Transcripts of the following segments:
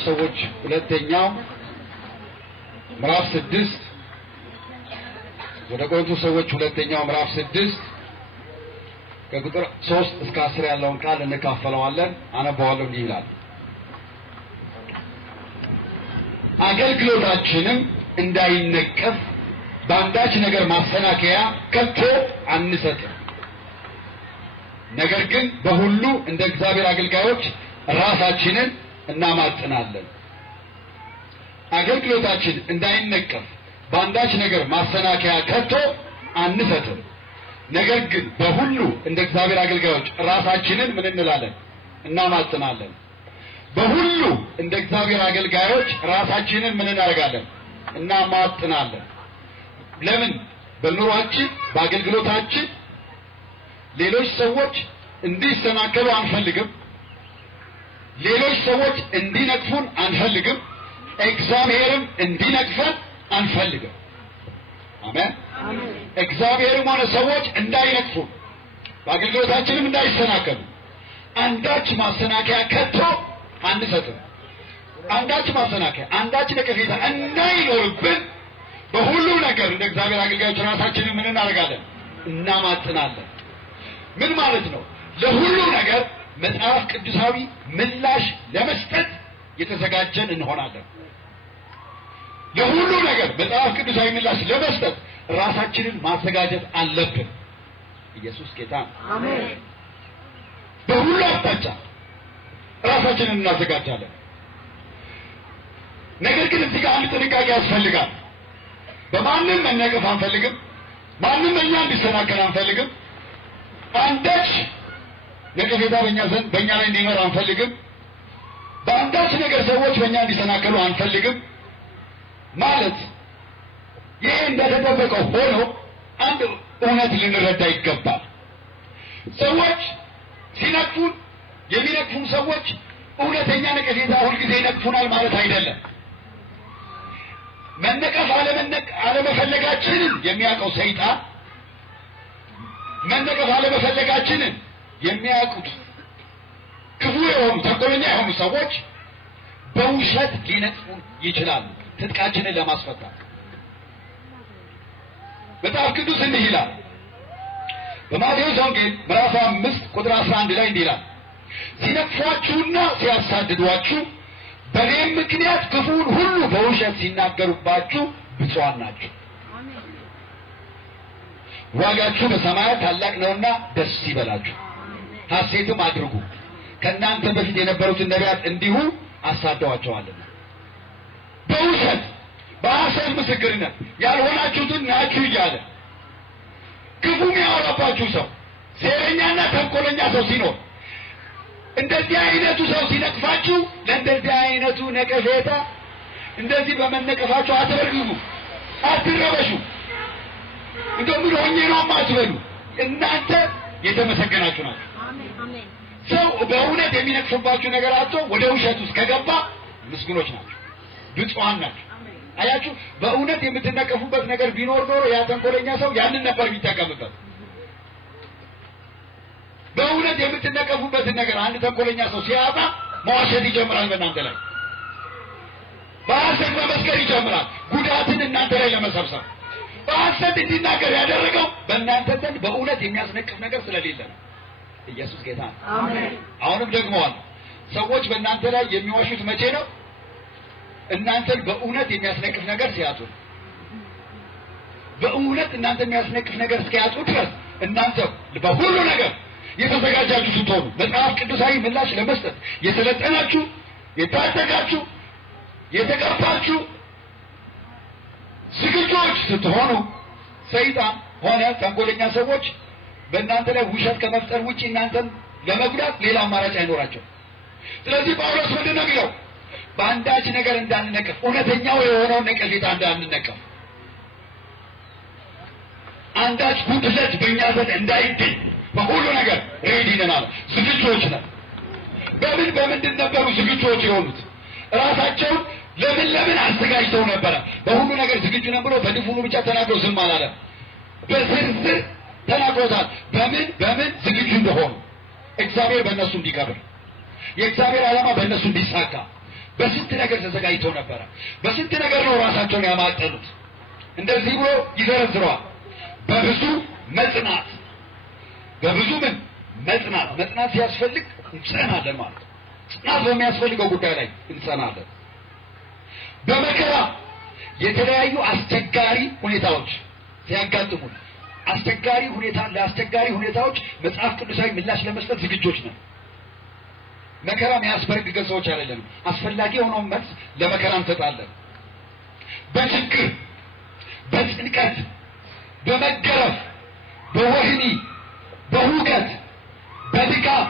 ቆሮንቶስ ሰዎች ሁለተኛው ምዕራፍ 6 ወደ ቆሮንቶስ ሰዎች ሁለተኛው ምዕራፍ 6 ከቁጥር 3 እስከ 10 ያለውን ቃል እንካፈለዋለን። አነባዋለሁ። እንዲህ ይላል። አገልግሎታችንም እንዳይነቀፍ በአንዳች ነገር ማሰናከያ ከቶ አንሰጥም። ነገር ግን በሁሉ እንደ እግዚአብሔር አገልጋዮች ራሳችንን እናማጥናለን። አገልግሎታችን እንዳይነቀፍ በአንዳች ነገር ማሰናከያ ከቶ አንሰጥም። ነገር ግን በሁሉ እንደ እግዚአብሔር አገልጋዮች ራሳችንን ምን እንላለን? እናማጥናለን። በሁሉ እንደ እግዚአብሔር አገልጋዮች ራሳችንን ምን እናደርጋለን? እናማጥናለን። ለምን? በኑሯችን በአገልግሎታችን ሌሎች ሰዎች እንዲሰናከሉ አንፈልግም። ሌሎች ሰዎች እንዲነቅፉን አንፈልግም። እግዚአብሔርም እንዲነቅፈን አንፈልግም። አሜን። እግዚአብሔርም ሆነ ሰዎች እንዳይነቅፉን በአገልግሎታችንም እንዳይሰናከሉ አንዳች ማሰናከያ ከቶ አንሰጥም። አንዳች ማሰናከያ አንዳች ነቀፌታ እንዳይኖርብን በሁሉ ነገር እንደ እግዚአብሔር አገልጋዮች ራሳችንን ምን እናደርጋለን? እናማጥናለን። ምን ማለት ነው? ለሁሉ ነገር መጽሐፍ ቅዱሳዊ ምላሽ ለመስጠት የተዘጋጀን እንሆናለን። ለሁሉ ነገር መጽሐፍ ቅዱሳዊ ምላሽ ለመስጠት ራሳችንን ማዘጋጀት አለብን። ኢየሱስ ጌታ ነው። አሜን። በሁሉ አቅጣጫ ራሳችንን እናዘጋጃለን። ነገር ግን እዚህ ጋር አንድ ጥንቃቄ ያስፈልጋል። በማንም መነቀፍ አንፈልግም። ማንም በእኛ እንዲሰናከል አንፈልግም። አንዳች ነቀፌታ በእኛ ላይ እንዲኖር አንፈልግም። በአንዳች ነገር ሰዎች በእኛ እንዲሰናከሉ አንፈልግም። ማለት ይሄ እንደተጠበቀው ሆኖ አንድ እውነት ልንረዳ ይገባል። ሰዎች ሲነቅፉን የሚነቅፉን ሰዎች እውነተኛ ነቀፌታ ሁልጊዜ ይነቅፉናል ማለት አይደለም። መነቀፍ አለመፈለጋችንን የሚያውቀው ሰይጣን፣ መነቀፍ አለመፈለጋችንን የሚያውቁት ክፉ የሆኑ ተንኮለኛ የሆኑ ሰዎች በውሸት ሊነቅፉን ይችላሉ ትጥቃችንን ለማስፈታት። መጽሐፍ ቅዱስ እንዲህ ይላል በማቴዎስ ወንጌል ምዕራፍ 5 ቁጥር 11 ላይ እንዲህ ይላል፣ ሲነቅፏችሁና ሲያሳድዷችሁ በእኔም ምክንያት ክፉውን ሁሉ በውሸት ሲናገሩባችሁ ብፁዓን ናችሁ፣ ዋጋችሁ በሰማያት ታላቅ ነውና ደስ ይበላችሁ፣ ሐሴትም አድርጉ። ከእናንተ በፊት የነበሩትን ነቢያት እንዲሁ አሳደዋቸዋልና። በውሸት በሐሰት ምስክርነት ያልሆናችሁትን ናችሁ እያለ ክፉ የሚያወራባችሁ ሰው፣ ሴረኛና ተንኮለኛ ሰው ሲኖር እንደዚህ አይነቱ ሰው ሲነቅፋችሁ ለእንደዚህ አይነቱ ነቀፌታ እንደዚህ በመነቀፋችሁ አትበርግጉ፣ አትረበሹ። እንደውም ሆኜ ነው አትበሉ። እናንተ የተመሰገናችሁ ናችሁ። ሰው በእውነት የሚነቅፍባችሁ ነገር አጥቶ ወደ ውሸት ውስጥ ከገባ ምስጉኖች ናቸው፣ ብፁዓን ናቸው። አያችሁ፣ በእውነት የምትነቀፉበት ነገር ቢኖር ኖሮ ያ ተንኮለኛ ሰው ያንን ነበር የሚጠቀምበት። በእውነት የምትነቀፉበትን ነገር አንድ ተንኮለኛ ሰው ሲያጣ መዋሸት ይጀምራል በእናንተ ላይ፣ በሐሰት መመስከር ይጀምራል፣ ጉዳትን እናንተ ላይ ለመሰብሰብ። በሐሰት እንዲናገር ያደረገው በእናንተ ዘንድ በእውነት የሚያስነቅፍ ነገር ስለሌለ ነው። ኢየሱስ ጌታ ነው። አሜን። አሁንም ደግመዋል። ሰዎች በእናንተ ላይ የሚዋሹት መቼ ነው? እናንተን በእውነት የሚያስነቅፍ ነገር ሲያጡ። በእውነት እናንተ የሚያስነቅፍ ነገር እስኪያጡ ድረስ እናንተ በሁሉ ነገር የተዘጋጃችሁ ስትሆኑ፣ መጽሐፍ ቅዱሳዊ ምላሽ ለመስጠት የሰለጠናችሁ፣ የታጠቃችሁ፣ የተቀባችሁ ዝግጁዎች ስትሆኑ ሰይጣን ሆነ ተንኮለኛ ሰዎች በእናንተ ላይ ውሸት ከመፍጠር ውጪ እናንተን ለመጉዳት ሌላ አማራጭ አይኖራቸው። ስለዚህ ጳውሎስ ምንድን ነው የሚለው? በአንዳች ነገር እንዳንነቀፍ፣ እውነተኛው የሆነውን ነቀፌታ እንዳንነቀፍ፣ አንዳች ጉድለት በእኛ ዘንድ እንዳይገኝ በሁሉ ነገር ሬዲ ነን አለ። ዝግጁዎች ነን። በምንድን ነበሩ ዝግጁዎች የሆኑት? ራሳቸውን ለምን አዘጋጅተው ነበረ። በሁሉ ነገር ዝግጁ ነን ብሎ በድፉኑ ብቻ ተናግሮ ዝም አላለም። በዝርዝር ተናግሮታል። በምን ዝግጁ እንደሆኑ እግዚአብሔር በእነሱ እንዲከብር፣ የእግዚአብሔር ዓላማ በእነሱ እንዲሳካ በስንት ነገር ተዘጋጅተው ነበር። በስንት ነገር ነው ራሳቸውን ያማጠኑት። እንደዚህ ብሎ ይዘረዝረዋል። በብዙ መጽናት በብዙ ምን መጽናት ሲያስፈልግ እንጸናለን ማለት ነው። ጽናት በሚያስፈልገው ጉዳይ ላይ እንጸናለን። በመከራ የተለያዩ አስቸጋሪ ሁኔታዎች ሲያጋጥሙ ለአስቸጋሪ ሁኔታዎች መጽሐፍ ቅዱሳዊ ምላሽ ለመስጠት ዝግጆች ነን። መከራ የሚያስበረግገን ሰዎች አይደለንም። አስፈላጊ የሆነውን መልስ ለመከራ እንሰጣለን። በችግር በጭንቀት በመገረፍ በወህኒ በሁከት በድካም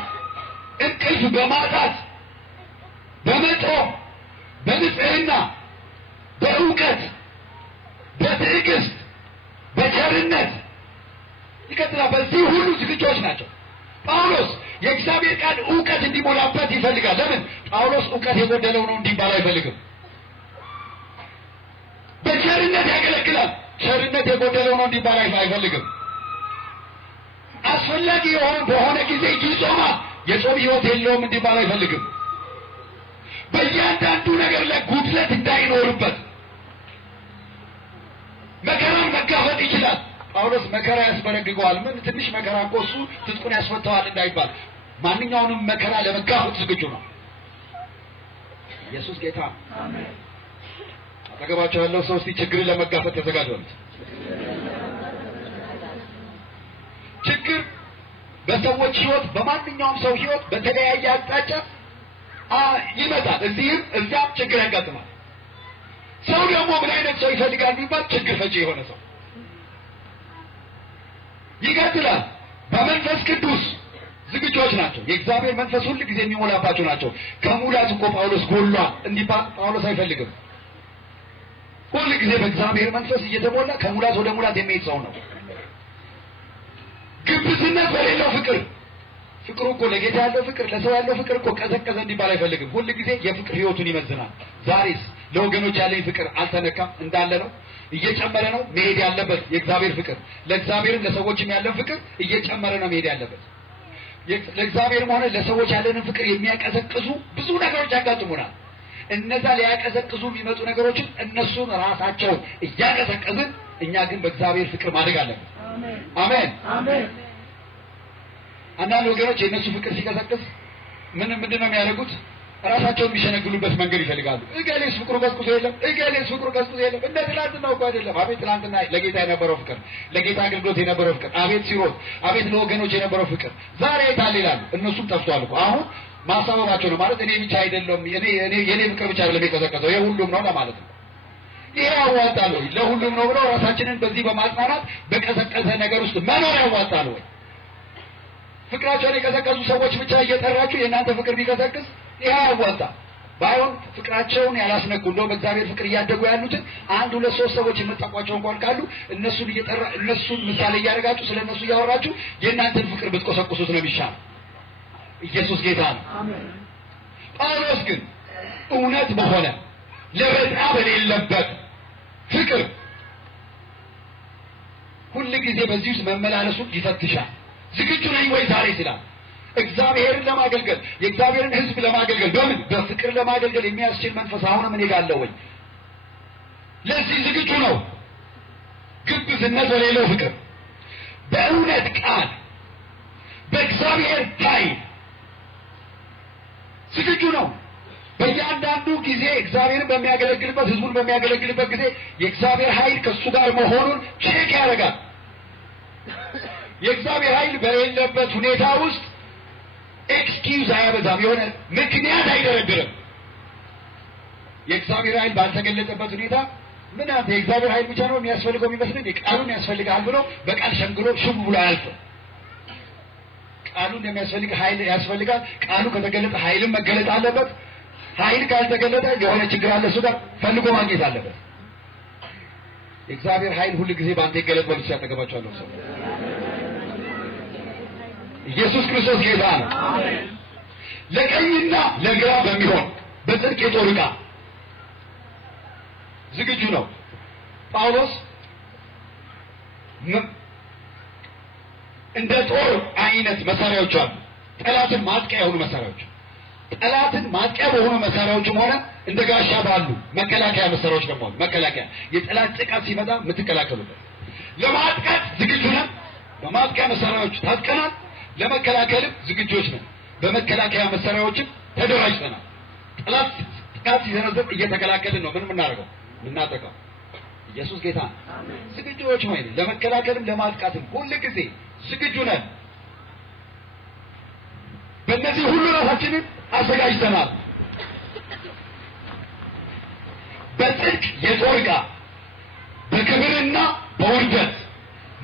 እንቅልፍ በማጣት በመጾም በንጽህና በእውቀት በትዕግስት በቸርነት ይቀጥላል። በዚህ ሁሉ ዝግጆች ናቸው። ጳውሎስ የእግዚአብሔር ቃል ዕውቀት እንዲሞላበት ይፈልጋል። ለምን? ጳውሎስ ዕውቀት የጎደለው ነው እንዲባል አይፈልግም። በቸርነት ያገለግላል። ቸርነት የጎደለው ነው እንዲባል አይፈልግም። አስፈላጊ በሆነ ጊዜ ይጾማል። የጾም ሕይወት የለውም እንዲባል አይፈልግም። በእያንዳንዱ ነገር ላይ ጉድለት እንዳይኖርበት መከራን መጋፈጥ ይችላል። ጳውሎስ መከራ ያስበረግገዋል። ምን ትንሽ መከራ እኮ እሱ ትጥቁን ያስፈታዋል እንዳይባል ማንኛውንም መከራ ለመጋፈጥ ዝግጁ ነው። ኢየሱስ ጌታ አሜን። አጠገባቸው ያለው ሰው እስቲ ችግርን ለመጋፈጥ ተዘጋጁ። ችግር በሰዎች ሕይወት በማንኛውም ሰው ሕይወት በተለያየ አቅጣጫ ይመጣል። እዚህም እዛም ችግር ያጋጥማል። ሰው ደግሞ ምን አይነት ሰው ይፈልጋል ቢባል ችግር ፈጪ የሆነ ሰው ይቀጥላል። በመንፈስ ቅዱስ ዝግጆች ናቸው። የእግዚአብሔር መንፈስ ሁሉ ጊዜ የሚሞላባቸው ናቸው። ከሙላት እኮ ጳውሎስ ጎሏል እንዲባል ጳውሎስ አይፈልግም። ሁሉ ጊዜ በእግዚአብሔር መንፈስ እየተሞላ ከሙላት ወደ ሙላት የሚሄድ ሰው ነው። ግብዝነት በሌለው ፍቅሩ እኮ ለጌታ ያለው ፍቅር ለሰው ያለው ፍቅር እኮ ቀዘቀዘ እንዲባል አይፈልግም። ሁሉ ጊዜ የፍቅር ሕይወቱን ይመዝናል። ዛሬስ ለወገኖች ያለኝ ፍቅር አልተነካም እንዳለ ነው፣ እየጨመረ ነው መሄድ ያለበት። የእግዚአብሔር ፍቅር ለእግዚአብሔርም ለሰዎችም ያለው ፍቅር እየጨመረ ነው መሄድ ያለበት። ለእግዚአብሔርም ሆነ ለሰዎች ያለንን ፍቅር የሚያቀዘቅዙ ብዙ ነገሮች ያጋጥሙናል። እነዛ ሊያቀዘቅዙ የሚመጡ ነገሮችን እነሱን ራሳቸውን እያቀዘቀዝን እኛ ግን በእግዚአብሔር ፍቅር ማደግ አለብን። አሜን አሜን። አንዳንድ ወገኖች የእነሱ ፍቅር ሲቀዘቅዝ ምንድን ነው የሚያደርጉት? ራሳቸውን የሚሸነግሉበት መንገድ ይፈልጋሉ። እገሌስ ፍቅሩ ቀዝቅዞ የለም፣ እገሌስ ፍቅሩ ቀዝቅዞ የለም። እንደ ትላንትናው እኮ አይደለም። አቤት ትላንትና ለጌታ የነበረው ፍቅር፣ ለጌታ አገልግሎት የነበረው ፍቅር፣ አቤት ሲሮጥ፣ አቤት ለወገኖች የነበረው ፍቅር ዛሬ የታለ ይላሉ። እነሱም ጠፍቷል እኮ። አሁን ማሳበባቸው ነው ማለት እኔ ብቻ አይደለም፣ የኔ ፍቅር ብቻ አይደለም የቀዘቀዘው የሁሉም ነው ለማለት ነው። ይሄ ያዋጣል ወይ? ለሁሉም ነው ብለው ራሳችንን በዚህ በማጽናናት በቀዘቀዘ ነገር ውስጥ መኖር ያዋጣል ወይ? ፍቅራቸውን የቀዘቀዙ ሰዎች ብቻ እየጠራችሁ የእናንተ ፍቅር ቢቀዘቅዝ ይሄ ያዋጣ ባይሆን ፍቅራቸውን ያላስነኩ እንደው በእግዚአብሔር ፍቅር እያደጉ ያሉትን አንድ ሁለት ሶስት ሰዎች የምታውቋቸው እንኳን ካሉ እነሱን እየጠራ እነሱን ምሳሌ እያደረጋችሁ ስለነሱ እያወራችሁ የእናንተን ፍቅር ብትቆሰቁሱት ነው የሚሻለው። ኢየሱስ ጌታ ነው። አሜን። ጳውሎስ ግን እውነት በሆነ ለበጣ በሌለበት ፍቅር ሁሉ ጊዜ በዚህ ውስጥ መመላለሱን ይፈትሻል። ዝግጁ ነኝ ወይ ዛሬ ይላል። እግዚአብሔርን ለማገልገል የእግዚአብሔርን ሕዝብ ለማገልገል በምን በፍቅር ለማገልገል የሚያስችል መንፈስ አሁንም እኔ ጋር አለ ወይ? ለዚህ ዝግጁ ነው። ግብዝነት በሌለው ፍቅር በእውነት ቃል በእግዚአብሔር ኃይል ዝግጁ ነው። በእያንዳንዱ ጊዜ እግዚአብሔርን በሚያገለግልበት ሕዝቡን በሚያገለግልበት ጊዜ የእግዚአብሔር ኃይል ከእሱ ጋር መሆኑን ቼክ ያደርጋል። የእግዚአብሔር ኃይል በሌለበት ሁኔታ ውስጥ ኤክስኪውዝ አያበዛም፣ የሆነ ምክንያት አይደረድርም። የእግዚአብሔር ኃይል ባልተገለጠበት ሁኔታ ምን አንተ የእግዚአብሔር ኃይል ብቻ ነው የሚያስፈልገው የሚመስልን ቃሉን ያስፈልጋል ብሎ በቃል ሸንግሎ ሽም ብሎ አያልፍም። ቃሉ እንደሚያስፈልግ ኃይል ያስፈልጋል። ቃሉ ከተገለጠ ኃይልም መገለጥ አለበት። ኃይል ካልተገለጠ የሆነ ችግር አለ፣ እሱ ጋር ፈልጎ ማግኘት አለበት። የእግዚአብሔር ኃይል ሁሉ ጊዜ በአንተ ይገለጥ በልቻ ያጠገባቸዋለሁ ሰው ኢየሱስ ክርስቶስ ጌታ ነው። አሜን። ለቀኝና ለግራ በሚሆን በጽድቅ የጦር ዕቃ ዝግጁ ነው። ጳውሎስ እንደ ጦር አይነት መሳሪያዎች አሉ። ጠላትን ማጥቂያ የሆኑ መሳሪያዎች፣ ጠላትን ማጥቂያ በሆኑ መሳሪያዎችም ሆነ እንደ ጋሻ ባሉ መከላከያ መሳሪያዎች ደግሞ መከላከያ የጠላት ጥቃት ሲመጣ የምትከላከሉበት ለማጥቃት ዝግጁ ነን። በማጥቃት መሳሪያዎች ታጥቀናል። ለመከላከልም ዝግጆች ነን። በመከላከያ መሳሪያዎችም ተደራጅተናል። ጠላት ጥቃት ሲሰነዝር እየተከላከልን ነው። ምን እናደርገው? እናጠቃው። ኢየሱስ ጌታ አሜን። ዝግጆች ሆይ ለመከላከልም ለማጥቃትም ሁሉ ጊዜ ዝግጁ ነን። በእነዚህ ሁሉ ራሳችንን አዘጋጅተናል። በጽድቅ የጦር ዕቃ በክብርና በውርደት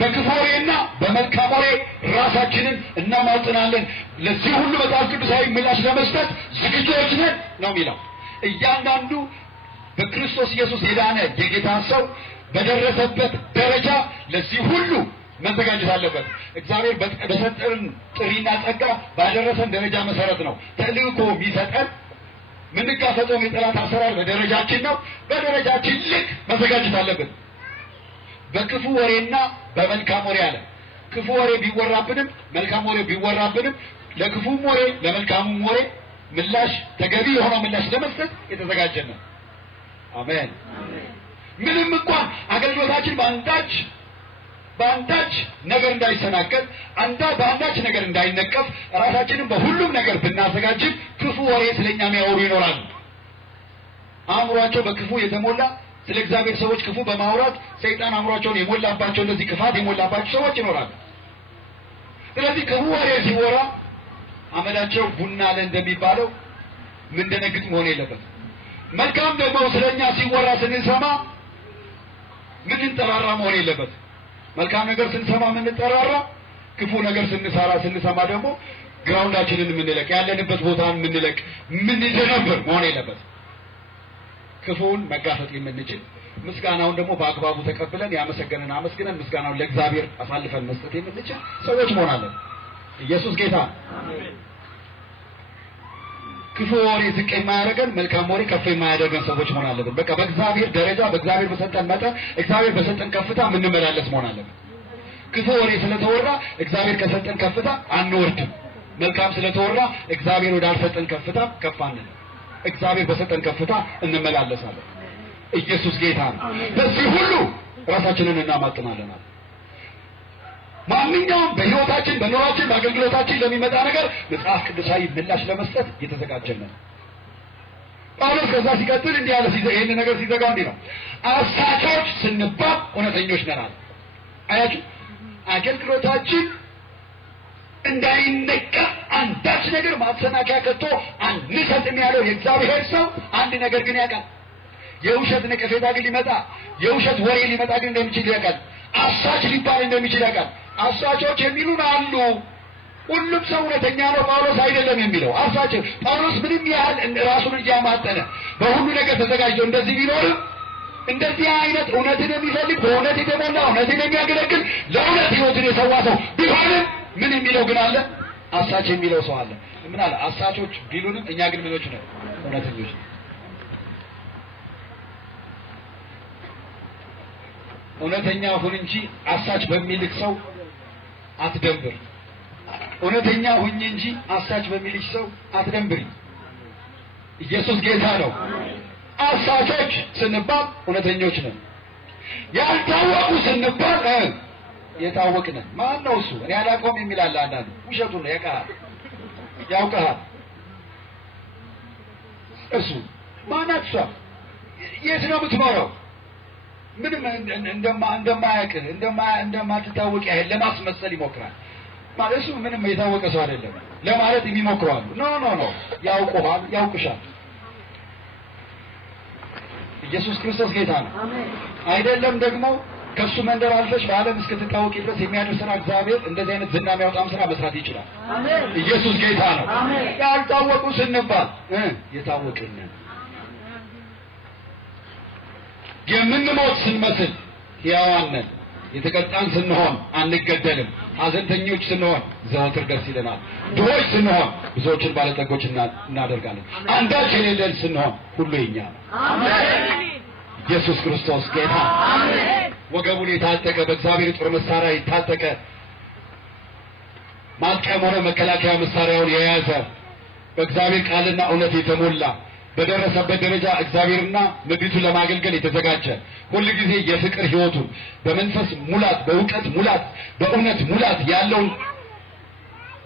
በክፉ ወሬና በመልካም ወሬ ራሳችንን እናማጥናለን። ለዚህ ሁሉ መጽሐፍ ቅዱሳዊ ምላሽ ለመስጠት ዝግጆች ነን ነው የሚለው። እያንዳንዱ በክርስቶስ ኢየሱስ የዳነ የጌታ ሰው በደረሰበት ደረጃ ለዚህ ሁሉ መዘጋጀት አለበት። እግዚአብሔር በሰጠን ጥሪና ጸጋ ባደረሰን ደረጃ መሰረት ነው ተልእኮ የሚሰጠን። ምንጋፈጠው የጠላት አሰራር በደረጃችን ነው። በደረጃችን ልክ መዘጋጀት አለብን። በክፉ ወሬና በመልካም ወሬ አለ። ክፉ ወሬ ቢወራብንም መልካም ወሬ ቢወራብንም ለክፉም ወሬ ለመልካሙም ወሬ ምላሽ ተገቢ የሆነው ምላሽ ለመስጠት የተዘጋጀን ነው። አሜን። ምንም እንኳን አገልግሎታችን በአንዳች ነገር እንዳይሰናከል በአንዳች ነገር እንዳይነቀፍ ራሳችንን በሁሉም ነገር ብናዘጋጅም ክፉ ወሬ ስለኛ የሚያወሩ ይኖራሉ። አእምሯቸው በክፉ የተሞላ ስለ እግዚአብሔር ሰዎች ክፉ በማውራት ሰይጣን አእምሯቸውን የሞላባቸው እንደዚህ ክፋት የሞላባቸው ሰዎች ይኖራሉ። ስለዚህ ክፉ ወሬ ሲወራ አመላቸው ቡና ላይ እንደሚባለው ምን ደነግጥ መሆን የለበትም። መልካም ደግሞ ስለኛ ሲወራ ስንሰማ ምን እንጠራራ መሆን የለበትም። መልካም ነገር ስንሰማ ምን እንጠራራ፣ ክፉ ነገር ስንሰማ ደግሞ ግራውንዳችንን የምንለቅ ያለንበት ቦታን የምንለቅ ምን እንደነበር መሆን የለበትም። ክፉን መጋፈጥ የምንችል ምስጋናውን ደግሞ በአግባቡ ተቀብለን ያመሰገነን አመስግነን ምስጋናውን ለእግዚአብሔር አሳልፈን መስጠት የምንችል ሰዎች መሆን አለን። ኢየሱስ ጌታ አሜን። ክፉ ወሬ ዝቅ የማያደርገን መልካም ወሬ ከፍ የማያደርገን ሰዎች መሆን አለብን። በቃ በእግዚአብሔር ደረጃ በእግዚአብሔር በሰጠን መጠን እግዚአብሔር በሰጠን ከፍታ የምንመላለስ መሆን አለብን። ክፉ ወሬ ስለተወራ እግዚአብሔር ከሰጠን ከፍታ አንወርድም። መልካም ስለተወራ እግዚአብሔር ወዳልሰጠን ከፍታ ከፍ አንልም። እግዚአብሔር በሰጠን ከፍታ እንመላለሳለን። ኢየሱስ ጌታ ነው። በዚህ ሁሉ ራሳችንን እናማጥናለን። ማንኛውም በህይወታችን በኑሯችን በአገልግሎታችን ለሚመጣ ነገር መጽሐፍ ቅዱሳዊ ምላሽ ለመስጠት እየተዘጋጀን ነው። ጳውሎስ ከዛ ሲቀጥል እንዲህ ያለ ይሄን ነገር ሲዘጋ እንዲህ ነው፣ አሳቾች ስንባል እውነተኞች ነን አለ። አያችሁ፣ አገልግሎታችን እንዳይነቀፍ አንዳች ነገር ማሰናከያ ከቶ አንሰጥም ያለው የእግዚአብሔር ሰው አንድ ነገር ግን ያውቃል። የውሸት ነቀፌታ ግን ሊመጣ የውሸት ወሬ ሊመጣ ግን እንደሚችል ያውቃል። አሳች ሊባል እንደሚችል ያውቃል። አሳቾች የሚሉን አሉ። ሁሉም ሰው እውነተኛ ነው ጳውሎስ አይደለም የሚለው አሳች። ጳውሎስ ምንም ያህል ራሱን እያማጠነ በሁሉ ነገር ተዘጋጅቶ እንደዚህ ቢኖርም እንደዚህ አይነት እውነትን የሚፈልግ በእውነት የተሞላ እውነትን የሚያገለግል ለእውነት ሕይወትን የሰዋ ሰው ቢሆንም ምን የሚለው ግን አለ? አሳች የሚለው ሰው አለ። ምን አለ? አሳቾች ቢሉንም እኛ ግን ምኖች ነን? እውነተኞች። እውነተኛ ሁን እንጂ አሳች በሚልክ ሰው አትደንብር። እውነተኛ ሁኝ እንጂ አሳች በሚልክ ሰው አትደንብሪ። ኢየሱስ ጌታ ነው። አሳቾች ስንባል እውነተኞች ነን። ያልታወቁ ስንባል የታወቅን። ማን ነው እሱ? እኔ አላውቀውም የሚል አለ። አንዳንዱ ውሸቱን ነው ያውቃል። እሱ ማናት? እሷ የት ነው የምትኖረው? ምንም እንደማያውቅ እንደማትታወቅ ያህል ለማስመሰል ይሞክራል። ማለት እሱ ምንም የታወቀ ሰው አይደለም ለማለት የሚሞክራሉ። ኖ ያውቁሃል፣ ያውቁሻል። ኢየሱስ ክርስቶስ ጌታ ነው። አይደለም ደግሞ ከሱ መንደር አልፈሽ በዓለም እስክትታወቂ ድረስ የሚያደርስ ስራ እግዚአብሔር እንደዚህ አይነት ዝና የሚያወጣም ስራ መስራት ይችላል። ኢየሱስ ጌታ ነው። ያልታወቁ ስንባል የታወቅን የምንሞት ስንመስል ሕያዋን ነን። የተቀጣን ስንሆን አንገደልም። ሐዘንተኞች ስንሆን ዘወትር ደስ ይለናል። ድሆች ስንሆን ብዙዎችን ባለጠጎች እናደርጋለን። አንዳች የሌለን ስንሆን ሁሉ የኛ ነው። ኢየሱስ ክርስቶስ ጌታ። ወገቡን የታጠቀ በእግዚአብሔር ጦር መሳሪያ የታጠቀ ማጥቂያም ሆነ መከላከያ መሳሪያውን የያዘ በእግዚአብሔር ቃልና እውነት የተሞላ በደረሰበት ደረጃ እግዚአብሔርና ምድሪቱን ለማገልገል የተዘጋጀ ሁሉ ጊዜ የፍቅር ሕይወቱን በመንፈስ ሙላት፣ በእውቀት ሙላት፣ በእውነት ሙላት ያለውን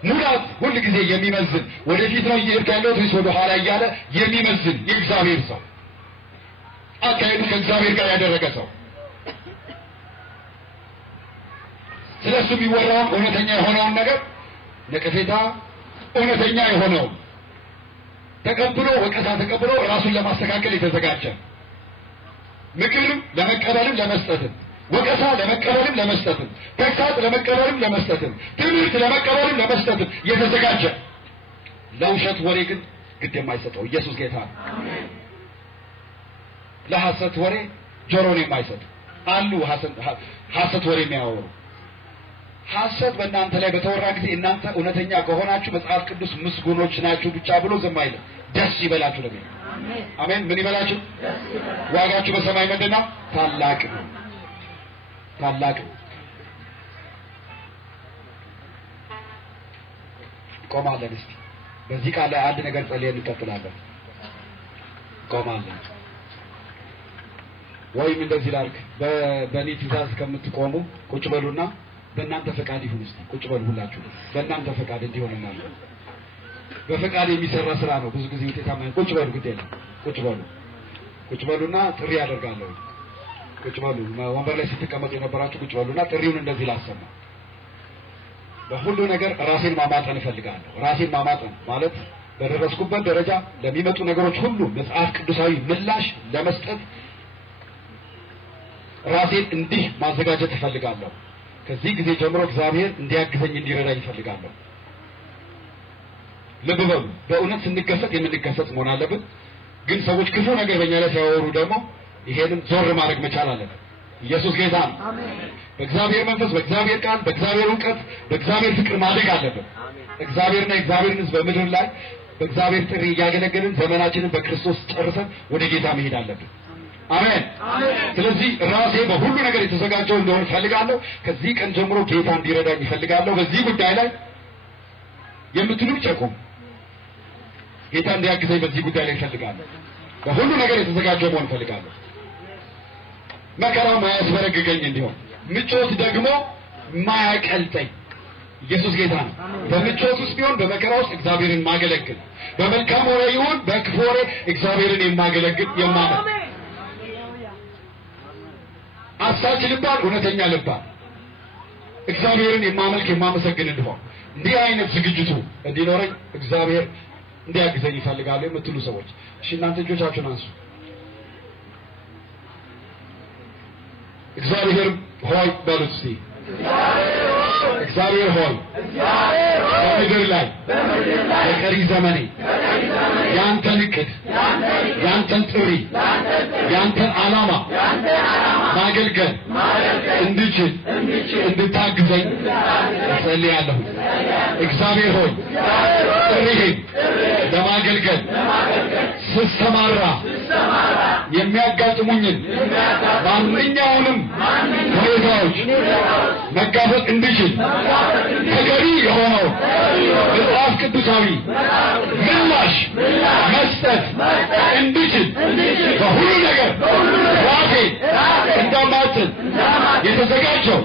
ሙላት ሁሉ ጊዜ የሚመዝን ወደፊት ነው እየሄድክ ያለው ወይስ ወደ ኋላ እያለ የሚመዝን የእግዚአብሔር ሰው አካሄዱ ከእግዚአብሔር ጋር ያደረገ ሰው ስለሱ የሚወራውን እውነተኛ የሆነውን ነገር ነቀፌታ እውነተኛ የሆነው ተቀብሎ ወቀሳ ተቀብሎ ራሱን ለማስተካከል የተዘጋጀ ምክር ለመቀበልም ለመስጠትም ወቀሳ ለመቀበልም ለመስጠትም ተግሳጽ ለመቀበልም ለመስጠትም ትምህርት ለመቀበልም ለመስጠትም የተዘጋጀ ለውሸት ወሬ ግን ግድ የማይሰጠው ኢየሱስ ጌታ ነው። አሜን። ለሐሰት ወሬ ጆሮን የማይሰጥ አሉ ሐሰት ወሬ የሚያወሩ ሐሰት በእናንተ ላይ በተወራ ጊዜ እናንተ እውነተኛ ከሆናችሁ መጽሐፍ ቅዱስ ምስጉኖች ናችሁ ብቻ ብሎ ዝም አይልም። ደስ ይበላችሁ ለምን? አሜን አሜን። ምን ይበላችሁ? ዋጋችሁ በሰማይ ምንድን ነው? ታላቅ ነው። ታላቅ ቆማለን። እስቲ በዚህ ቃል ላይ አንድ ነገር ጸልየን እንቀጥላለን። ቆማለን ወይም እንደዚህ ላድርግ፣ በእኔ ትእዛዝ ከምትቆሙ ቁጭ በሉና በእናንተ ፈቃድ ይሁን። እስቲ ቁጭ በሉ ሁላችሁ፣ በእናንተ ፈቃድ እንዲሆንና በፈቃድ የሚሰራ ስራ ነው ብዙ ጊዜ ውጤታማ። ቁጭ በሉ፣ ግድ የለም ቁጭ በሉ። ቁጭ በሉና ጥሪ ያደርጋለሁ። ቁጭ በሉ። ወንበር ላይ ስትቀመጡ የነበራችሁ ቁጭ በሉና ጥሪውን እንደዚህ ላሰማ። በሁሉ ነገር ራሴን ማማጠን እፈልጋለሁ። ራሴን ማማጠን ማለት በደረስኩበት ደረጃ ለሚመጡ ነገሮች ሁሉ መጽሐፍ ቅዱሳዊ ምላሽ ለመስጠት ራሴን እንዲህ ማዘጋጀት እፈልጋለሁ። ከዚህ ጊዜ ጀምሮ እግዚአብሔር እንዲያግዘኝ እንዲረዳኝ እፈልጋለሁ። ልብ በሉ። በእውነት ስንገሰጽ የምንገሰጽ መሆን አለብን። ግን ሰዎች ክፉ ነገር በእኛ ላይ ሲያወሩ ደግሞ ይሄንን ዞር ማድረግ መቻል አለብን። ኢየሱስ ጌታ ነው። አሜን። በእግዚአብሔር መንፈስ፣ በእግዚአብሔር ቃል፣ በእግዚአብሔር ዕውቀት፣ በእግዚአብሔር ፍቅር ማደግ አለብን። እግዚአብሔርና የእግዚአብሔርን ሕዝብ በምድር ላይ በእግዚአብሔር ጥሪ እያገለገልን ዘመናችንን በክርስቶስ ጨርሰን ወደ ጌታ መሄድ አለብን። አሜን። ስለዚህ ራሴ በሁሉ ነገር የተዘጋጀው እንደሆነ እፈልጋለሁ። ከዚህ ቀን ጀምሮ ጌታ እንዲረዳኝ እፈልጋለሁ። በዚህ ጉዳይ ላይ የምትሉ ጨቁም ጌታ እንዲያግዘኝ በዚህ ጉዳይ ላይ እፈልጋለሁ። በሁሉ ነገር የተዘጋጀው መሆን እፈልጋለሁ። መከራው ማያስበረግገኝ እንዲሆን፣ ምቾት ደግሞ ማያቀልጠኝ። ኢየሱስ ጌታ ነው። በምቾት ውስጥ ቢሆን በመከራ ውስጥ እግዚአብሔርን ማገለግል፣ በመልካም ወሬ ይሁን በክፉ ወሬ እግዚአብሔርን የማገለግል የማመን አሳች ልባል፣ እውነተኛ ልባል፣ እግዚአብሔርን የማመልክ የማመሰግን እንድሆን እንዲህ አይነት ዝግጅቱ እንዲኖረኝ እግዚአብሔር እንዲያግዘኝ ይፈልጋሉ የምትሉ ሰዎች እሺ እናንተ እጆቻችሁን አንሱ። እግዚአብሔር ሆይ በሉት እስቲ። እግዚአብሔር ሆይ በምድር ላይ በቀሪ ዘመኔ ያንተን ዕቅድ፣ ያንተን ጥሪ፣ ያንተን ዓላማ ማገልገል እንድችል እንድታግዘኝ እጸልያለሁ። እግዚአብሔር ሆይ ጥሪህን ለማገልገል ስሰማራ የሚያጋጥሙኝን ማንኛውንም ሁኔታዎች መጋፈጥ እንድችል ተገቢ የሆነው መጽሐፍ ቅዱሳዊ ምላሽ መስጠት እንድችል በሁሉ ነገር ራሴን እንዳማጥን የተዘጋጀው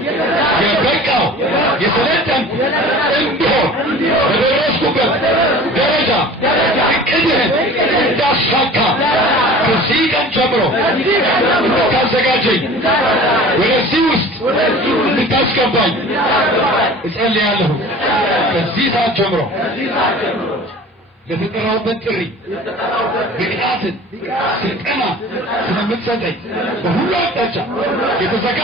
የበቃው የሰለጠንኩ እንድሆን በደረስኩበት ደረጃ እቅድህን እንዳሳካ ከዚህ ቀን ጀምሮ እንድታዘጋጀኝ ወደዚህ ውስጥ እንድታስገባኝ እጸልያለሁ። ከዚህ ሰዓት ጀምሮ ለተጠራሁበት ጥሪ ብቃትን፣ ስልጠና ስለምትሰጠኝ በሁሉ አቅጣጫ የተዘጋ